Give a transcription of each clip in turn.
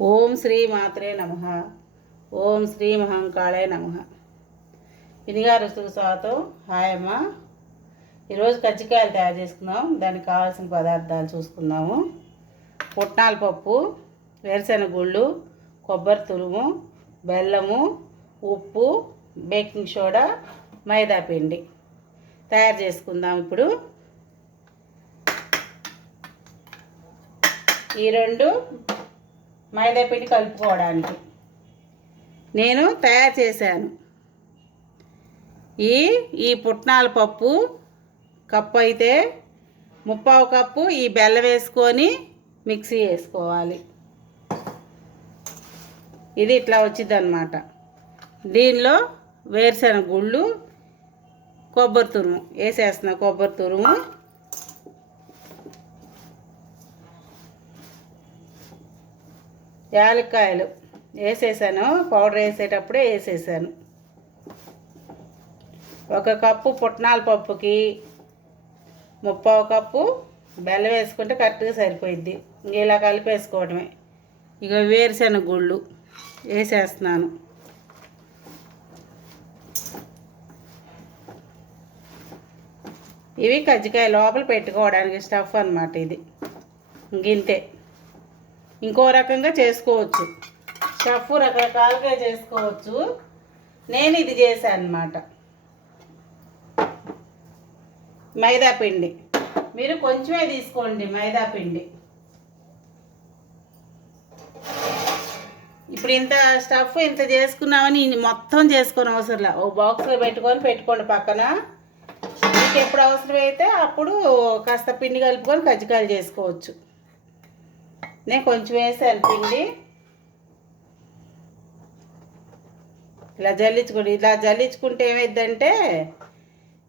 ఓం శ్రీ మాత్రే నమః. ఓం శ్రీ మహంకాళే నమః. వినిగారు స్వాగతం. హాయ్ అమ్మ. ఈరోజు కజ్జికాయలు తయారు చేసుకుందాం. దానికి కావాల్సిన పదార్థాలు చూసుకుందాము. పుట్నాల పప్పు, వేరుశెనగ గుళ్ళు, కొబ్బరి తురుము, బెల్లము, ఉప్పు, బేకింగ్ సోడా, మైదా పిండి తయారు చేసుకుందాం. ఇప్పుడు ఈ రెండు మైదా పిండి కలుపుకోవడానికి నేను తయారు చేశాను. ఈ పుట్నాల పప్పు కప్పు అయితే 3/4 కప్పు ఈ బెల్లం వేసుకొని మిక్సీ వేసుకోవాలి. ఇది ఇట్లా వచ్చింది అన్నమాట. దీనిలో వేరుశెనగ గుళ్ళు, కొబ్బరి తురుము వేసేస్తున్నా. కొబ్బరి తురుము, యాలక్కాయలు వేసేసాను. పౌడర్ వేసేటప్పుడే వేసేసాను. 1 కప్పు పుట్నాల పప్పుకి 3/4 కప్పు బెల్లం వేసుకుంటే కరెక్ట్గా సరిపోయిద్ది. ఇలా కలిపేసుకోవడమే. ఇక వేరుశెనగ గుళ్ళు వేసేస్తున్నాను. ఇవి కజ్జికాయ లోపల పెట్టుకోవడానికి స్టఫ్ అన్నమాట. ఇది గింతే. ఇంకో రకంగా చేసుకోవచ్చు. స్టఫ్ రకరకాలుగా చేసుకోవచ్చు. నేను ఇది చేశాను అన్నమాట. మైదా పిండి మీరు కొంచెమే తీసుకోండి. మైదా పిండి ఇప్పుడు ఇంత స్టఫ్ ఇంత చేసుకున్నామని మొత్తం చేసుకొని అవసరంలా. ఓ బాక్స్లో పెట్టుకోండి పక్కన. మీకు ఎప్పుడు అవసరమైతే అప్పుడు కాస్త పిండి కలుపుకొని కజ్జికాయలు చేసుకోవచ్చు. నేను కొంచెం వేసాను పిండి. ఇలా జల్లించుకుంటే ఏమైందంటే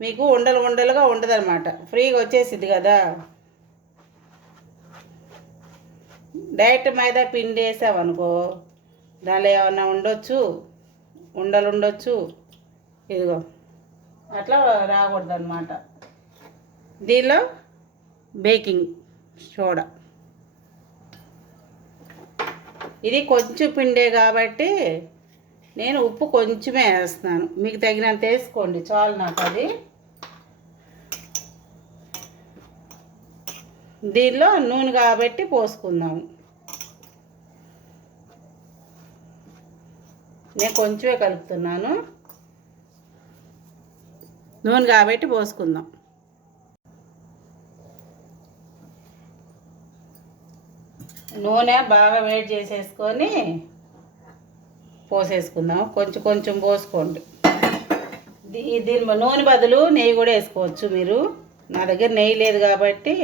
మీకు ఉండలుగా ఉండదన్నమాట. ఫ్రీగా వచ్చేసిద్ది కదా. డైరెక్ట్ మైదా పిండి వేసామనుకో దానిలో ఏమన్నా ఉండలు ఉండొచ్చు. ఇదిగో అట్లా రాకూడదు అన్నమాట. దీనిలో బేకింగ్ సోడా, ఇది కొంచెం పిండే కాబట్టి నేను ఉప్పు కొంచెమే వేస్తున్నాను. మీకు తగినంత వేసుకోండి, చాలు నాకు అది. దీనిలో నూనె కాబట్టి పోసుకుందాము. నేను కొంచెమే కలుపుతున్నాను. నూనె కాబట్టి పోసుకుందాం. నూనె బాగా వేడి చేసేసుకొని పోసేసుకుందాం. కొంచెం పోసుకోండి. దీని నూనె బదులు నెయ్యి కూడా వేసుకోవచ్చు మీరు. నా దగ్గర నెయ్యి లేదు కాబట్టి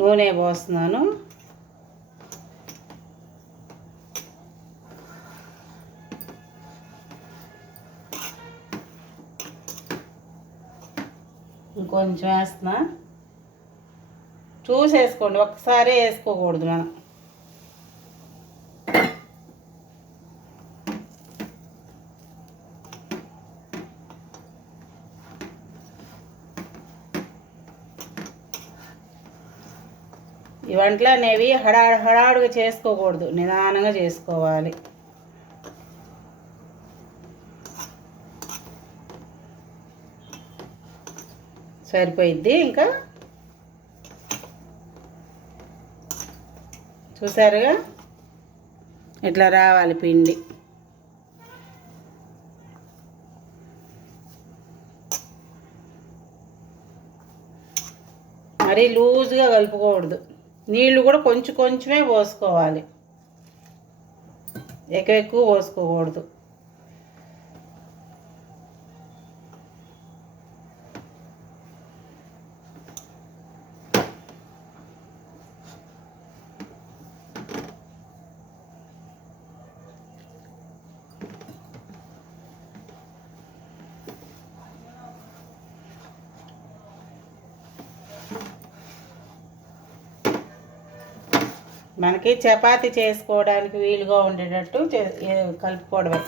నూనె పోస్తున్నాను. ఇంకొంచెం వేస్తున్నా. చూసేసుకోండి, ఒక్కసారి వేసుకోకూడదు మనం. ఈ వంటలు అనేవి హడాడుగా చేసుకోకూడదు, నిదానంగా చేసుకోవాలి. సరిపోయిద్ది. ఇంకా చూసారుగా ఇట్లా రావాలి పిండి. మరీ లూజ్గా కలుపుకోకూడదు. నీళ్ళు కూడా కొంచెమే పోసుకోవాలి, ఎక్కువ పోసుకోకూడదు. మనకి చపాతీ చేసుకోవడానికి వీలుగా ఉండేటట్టు కలుపుకోవడమే.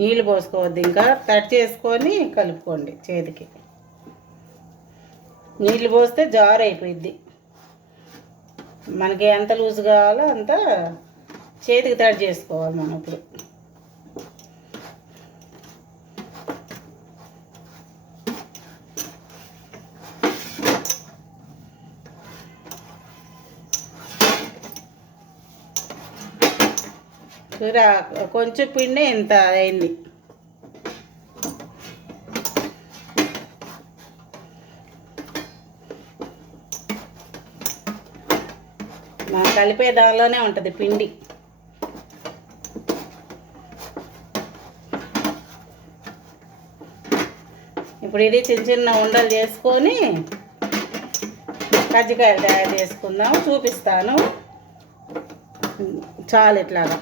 నీళ్ళు పోసుకోవద్దు, ఇంకా తడి చేసుకొని కలుపుకోండి చేతికి. నీళ్ళు పోస్తే జారు అయిపోయిద్ది. మనకి ఎంత లూజ్ కావాలో అంత చేతికి తడి చేసుకోవాలి మనం ఇప్పుడు. కొంచెం పిండి ఇంత అయింది. మనం కలిపే దానిలోనే ఉంటుంది పిండి. ఇప్పుడు ఇది చిన్న చిన్న ఉండలు చేసుకొని కజ్జికాయలు తయారు చేసుకుందాం, చూపిస్తాను. చాలు ఇట్లాగా.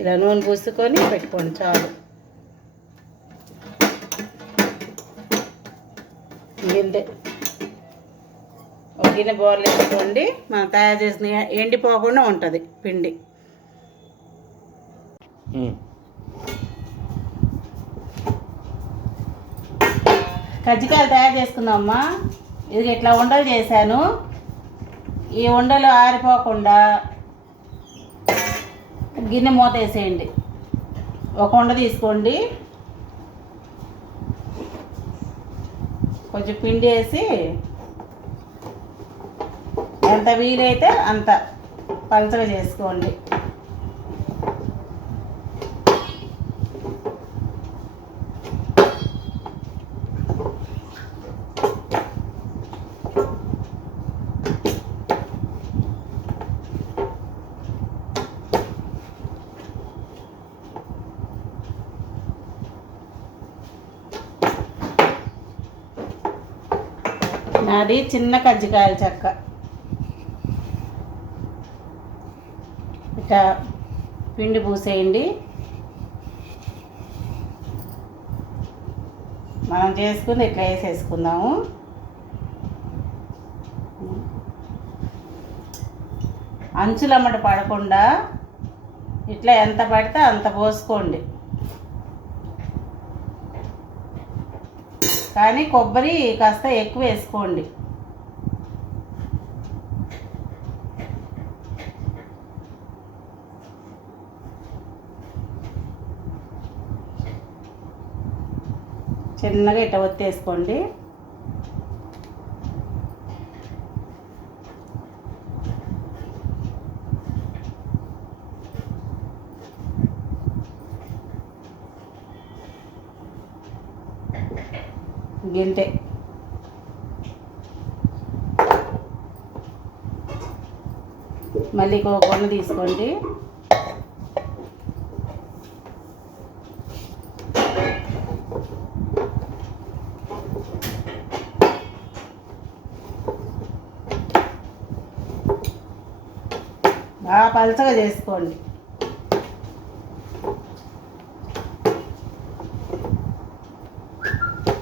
ఇలా నూనె పూసుకొని పెట్టుకోండి చాలు. ఇంతే. ఒక గిన్నె బోర్లు వేసుకోండి. మనం తయారు చేసిన ఎండిపోకుండా ఉంటుంది పిండి. కజ్జికాయలు తయారు చేసుకుందామమ్మా. ఇది ఇట్లా ఉండలు చేశాను. ఈ ఉండలు ఆరిపోకుండా గిన్నె మూత వేసేయండి. ఒక ఉండ తీసుకోండి, కొంచెం పిండి వేసి ఎంత వీలైతే అంత పలచగా చేసుకోండి. నాది చిన్న కజ్జికాయల చెక్క. ఇట్లా పిండి పూసేయండి. మనం చేసుకుని ఇట్లా వేసేసుకుందాము. అంచులమ్మట పడకుండా ఇట్లా ఎంత పడితే అంత పోసుకోండి. కానీ కొబ్బరి కాస్త ఎక్కువ వేసుకోండి. చిన్నగా ఇట్లా ఒత్తేసుకోండి. గింతే. మళ్ళీ ఒక కొన తీసుకోండి. బాగా పలచగా చేసుకోండి.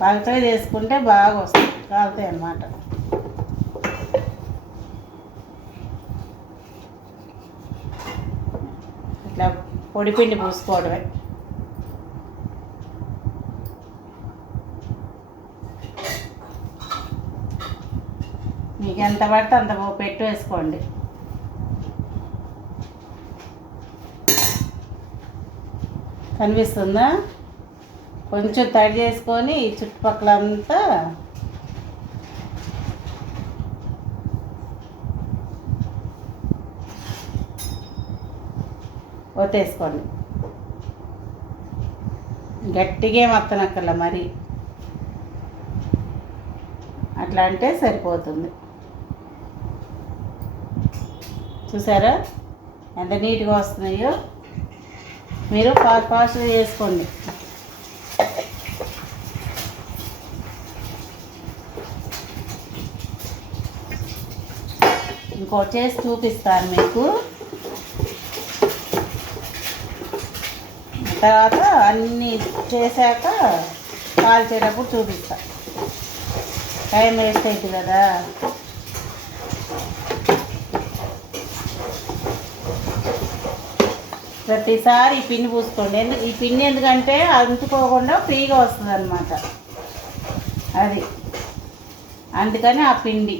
పలచగా చేసుకుంటే బాగా వస్తాయి, కాలుతాయి అన్నమాట. ఇట్లా పొడిపిండి పూసుకోవడమే. మీకు ఎంత పడితే అంత పెట్టు వేసుకోండి. కనిపిస్తుందా? కొంచెం తడి చేసుకొని ఈ చుట్టుపక్కలంతా ఒత్తేసుకోండి. గట్టిగా మత్తనక్కర్లా మరి, అట్లా అంటే సరిపోతుంది. చూసారా ఎంత నీట్గా వస్తున్నాయో? మీరు ఫాస్ట్గా చేసుకోండి. ఇంకోటి చేసి చూపిస్తాను మీకు. తర్వాత అన్నీ చేశాక కాల్చేటప్పుడు చూపిస్తా. టైం వేస్ట్ అవుతుంది కదా. ప్రతిసారి ఈ పిన్ని పూసుకోండి. ఈ పిన్ని ఎందుకంటే అంటుకోకుండా ఫ్రీగా వస్తుంది అనమాట. అది అందుకని ఆ పిండి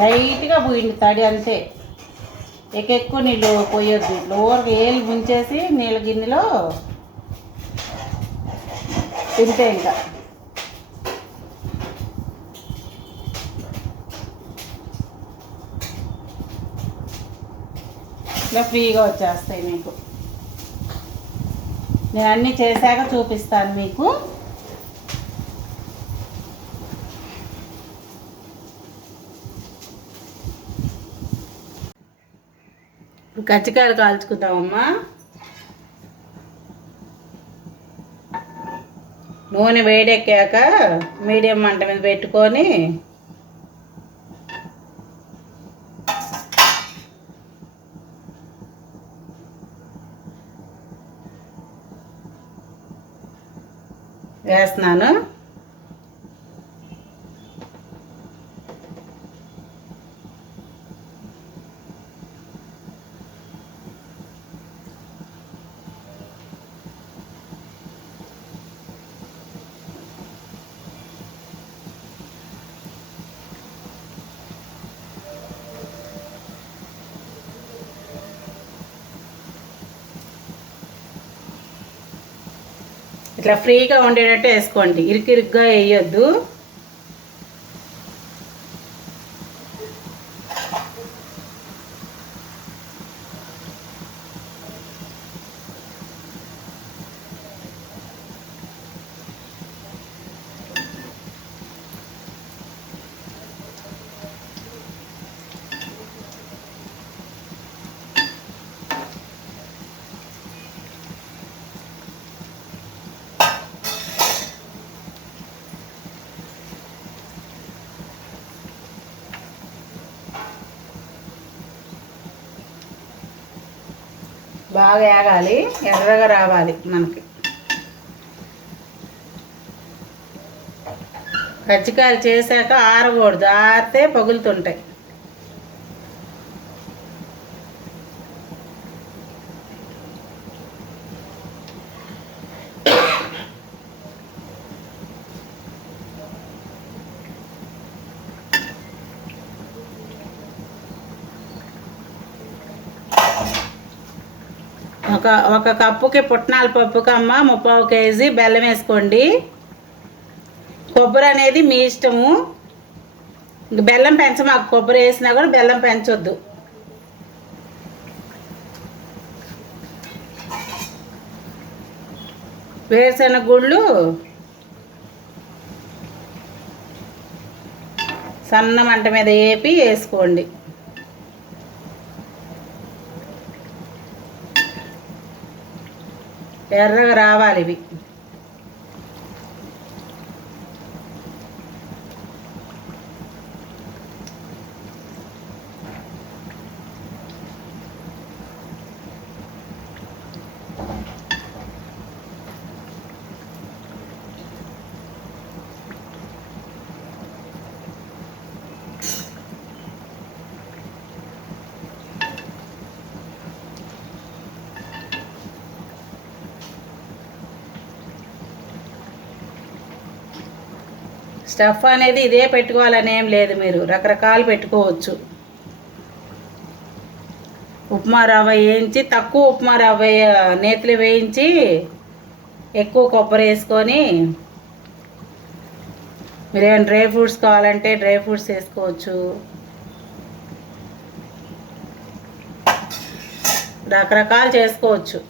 లైట్గా పోయింది తడి అంతే. ఎక్కువ నీళ్ళు పోయొద్దు. ఇట్లా ఊరికి ఏళ్ళు ముంచేసి నీళ్ళ గిన్నెలో తింటే ఇంకా ఇట్లా ఫ్రీగా వచ్చేస్తాయి మీకు. నేను అన్నీ చేశాక చూపిస్తాను మీకు. కజ్జికాయలు కాల్చుకుందామమ్మా. నూనె వేడెక్కాక మీడియం మంట మీద పెట్టుకొని వేస్తున్నాను. ఇట్లా ఫ్రీగా ఉండేటట్టు వేసుకోండి, ఇరుకిరుగ్గా వేయొద్దు. బాగా వేగాలి, ఎర్రగా రావాలి మనకి. కజ్జికాయలు చేశాక ఆరకూడదు, ఆరితే పగులుతుంటాయి. ఒక కప్పుకి పుట్నాల పప్పుకి అమ్మ 30 కేజీ బెల్లం వేసుకోండి. కొబ్బరి అనేది మీ ఇష్టము. బెల్లం పెంచమాకు, కొబ్బరి వేసినా కూడా బెల్లం పెంచొద్దు. వేరుశనగ గుళ్ళు సన్న మంట మీద వేపి వేసుకోండి. ఎర్రగా రావాలి ఇవి. స్టఫ్ అనేది ఇదే పెట్టుకోవాలని ఏం లేదు, మీరు రకరకాలు పెట్టుకోవచ్చు. ఉప్మా రవ్వ వేయించి, తక్కువ ఉప్మా రవ్వ నేతిలో వేయించి ఎక్కువ కొబ్బరి వేసుకొని, మీరేమైనా డ్రై ఫ్రూట్స్ కావాలంటే డ్రై ఫ్రూట్స్ వేసుకోవచ్చు. రకరకాలు చేసుకోవచ్చు.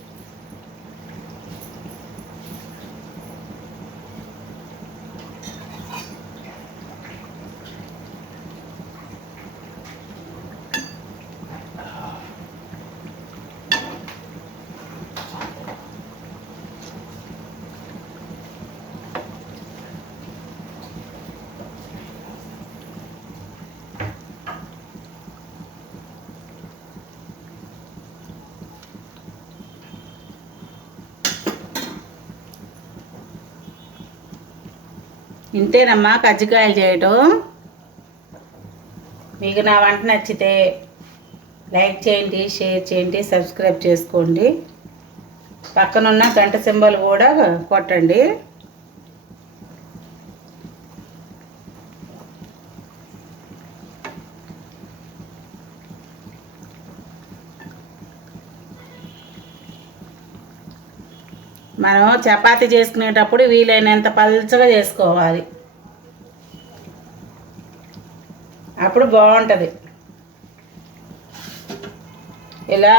ఇంతేనమ్మా కజ్జికాయలు చేయటం. మీకు నా వంట నచ్చితే లైక్ చేయండి, షేర్ చేయండి, సబ్స్క్రైబ్ చేసుకోండి. పక్కనున్న గంట సింబల్ కూడా కొట్టండి. మనం చపాతీ చేసుకునేటప్పుడు వీలైనంత పల్చగా చేసుకోవాలి, అప్పుడు బాగుంటుంది. ఇలా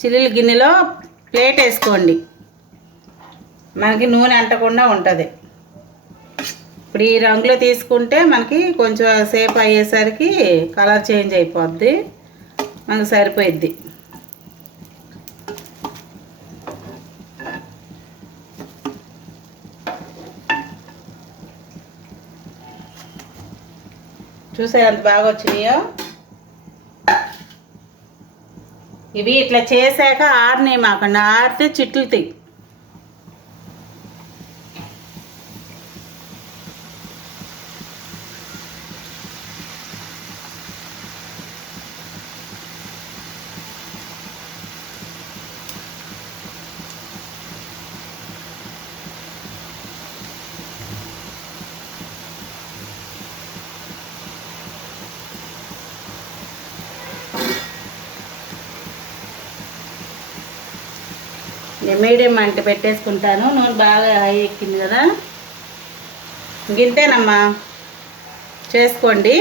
చిల్లుల గిన్నెలో ప్లేట్ వేసుకోండి, మనకి నూనె అంటకుండా ఉంటుంది. ఇప్పుడు ఈ రంగులో తీసుకుంటే మనకి కొంచెం సేపు అయ్యేసరికి కలర్ చేంజ్ అయిపోద్ది, మనకు సరిపోయిద్ది. చూసారు ఎంత బాగా వచ్చినాయో. ఇవి ఇట్లా చేశాక ఆరినాయి మాకండి, ఆరితే చిట్లుతాయి. మీడియం మంట పెట్టేసుకుంటాను. నూనె బాగా హై ఎక్కింది కదా. గింతేనమ్మా, చేసుకోండి.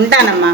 ఉంటానమ్మా.